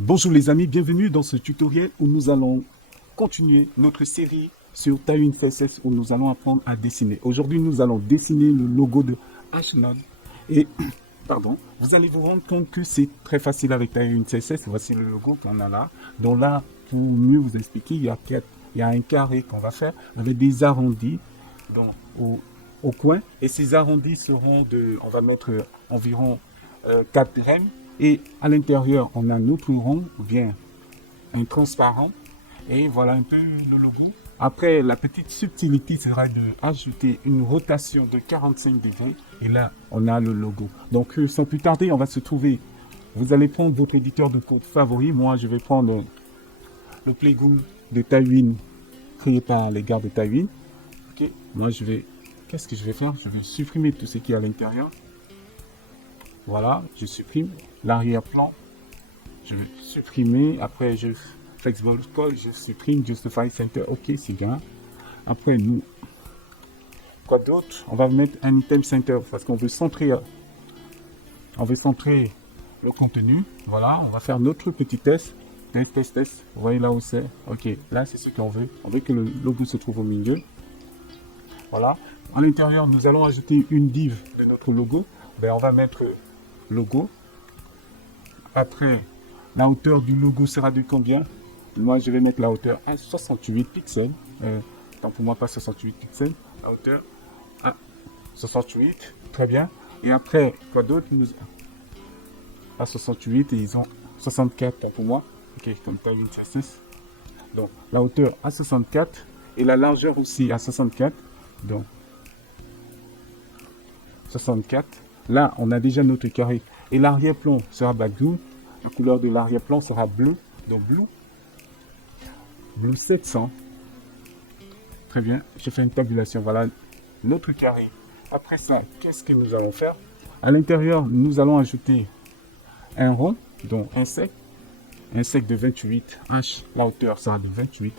Bonjour les amis, bienvenue dans ce tutoriel où nous allons continuer notre série sur Tailwind CSS où nous allons apprendre à dessiner. Aujourd'hui, nous allons dessiner le logo de HNode et pardon, vous allez vous rendre compte que c'est très facile avec Tailwind CSS. Voici le logo qu'on a là. Donc là, pour mieux vous expliquer, il y a un carré qu'on va faire avec des arrondis donc, au coin et ces arrondis seront on va mettre environ 4 graines. Et à l'intérieur, on a un autre rond, ou bien un transparent. Et voilà un peu le logo. Après, la petite subtilité sera d'ajouter une rotation de 45 degrés. Et là, on a le logo. Donc, sans plus tarder, on va se trouver. Vous allez prendre votre éditeur de code favori. Moi, je vais prendre le Playground de Tailwind, créé par les gars de Tailwind. Ok. Moi, qu'est-ce que je vais faire? Je vais supprimer tout ce qui est à l'intérieur. Voilà, je supprime l'arrière-plan. Je vais supprimer. Après, je flexible code, je supprime justify center. Ok, c'est bien. Après, quoi d'autre? On va mettre un item center parce qu'on veut centrer. On veut centrer le contenu. Voilà, on va faire notre petit test. Test. Vous voyez là où c'est? Ok, là, c'est ce qu'on veut. On veut que le logo se trouve au milieu. Voilà. À l'intérieur, nous allons ajouter une div de notre logo. Ben, on va mettre logo. Après, la hauteur du logo sera de combien? Moi, je vais mettre la hauteur à 68 pixels. Tant pour moi, pas 68 pixels. La hauteur à 68. Très bien. Et après, quoi d'autre? À 68 et ils ont 64 tant pour moi. Ok, comme Tailwind CSS. Donc, la hauteur à 64 et la largeur aussi à 64. Donc, 64. Là, on a déjà notre carré. Et l'arrière-plan sera background. La couleur de l'arrière-plan sera bleu. Donc, bleu 700. Très bien. Je fais une tabulation. Voilà notre carré. Après ça, qu'est-ce que nous allons faire? À l'intérieur, nous allons ajouter un rond. Donc, un sec. Un sec de 28 H. La hauteur sera de 28.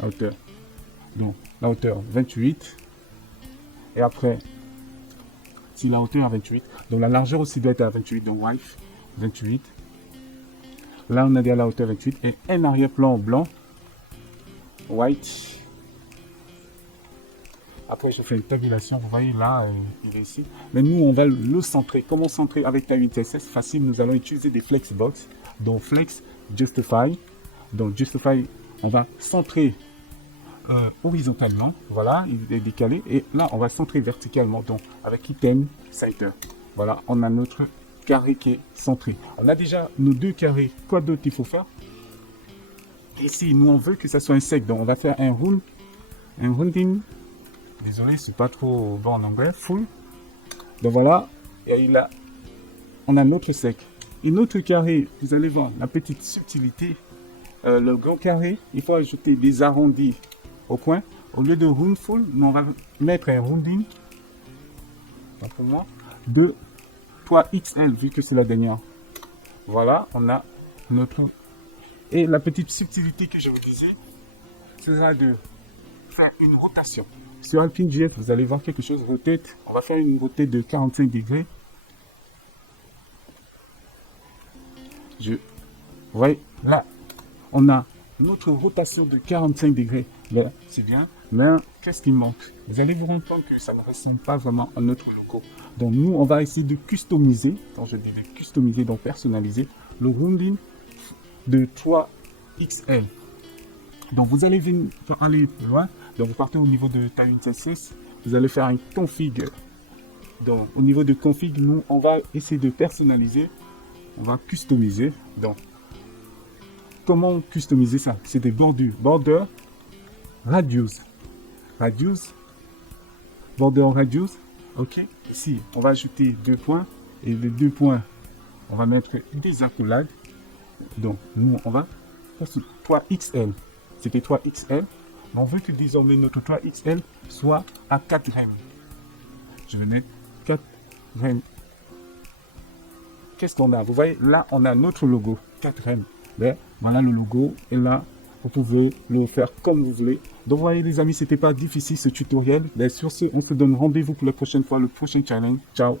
La hauteur. Donc, la hauteur 28. Et après, si la hauteur est à 28, donc la largeur aussi doit être à 28, donc wife 28. Là, on a déjà la hauteur 28 et un arrière-plan blanc, white. Après, je fais une tabulation, vous voyez là, il est ici. Mais nous, on va le centrer. Comment centrer avec Tailwind CSS? Facile, nous allons utiliser des flexbox, donc flex, justify. Donc justify, on va centrer horizontalement, voilà, il est décalé, et là on va centrer verticalement, donc avec item center. Voilà, on a notre carré qui est centré. On a déjà nos deux carrés. Quoi d'autre il faut faire? Ici, nous on veut que ça soit un sec, donc on va faire un rounding. Désolé, c'est pas trop bon en anglais. Full. Donc voilà, et là, on a notre sec. Et notre carré, vous allez voir la petite subtilité. Le grand carré, il faut ajouter des arrondis au coin. Au lieu de round full, nous on va mettre un rounding pour moi de 3XL vu que c'est la dernière. Voilà, on a notre. Et la petite subtilité que je vous disais, sera de faire une rotation. Sur Alpine.js, vous allez voir quelque chose rotate. On va faire une rotate de 45 degrés. Vous voyez, là, on a notre rotation de 45 degrés. Là, c'est bien. Mais qu'est-ce qui manque? Vous allez vous rendre compte que ça ne ressemble pas vraiment à notre logo. Donc, nous, on va essayer de customiser. Quand je dis de customiser, donc personnaliser, le rounding de 3XL. Donc, vous allez aller plus loin. Donc, vous partez au niveau de Tailwind CSS. Vous allez faire un config. Donc, au niveau de config, nous, on va essayer de personnaliser. On va customiser. Donc, comment customiser ça? C'est des bordures. Border, radius. Border, radius. Ok. Ici, on va ajouter 2 points. Et les 2 points, on va mettre des accolades. Donc, nous, on va faire 3XL. C'était 3XL. On veut que désormais notre 3XL soit à 4 graines. Je vais mettre 4 graines. Qu'est-ce qu'on a? Vous voyez, là, on a notre logo. 4 graines. Là, voilà le logo. Et là, vous pouvez le faire comme vous voulez. Donc, vous voyez, les amis, c'était pas difficile ce tutoriel. Mais sur ce, on se donne rendez-vous pour la prochaine fois, le prochain challenge. Ciao!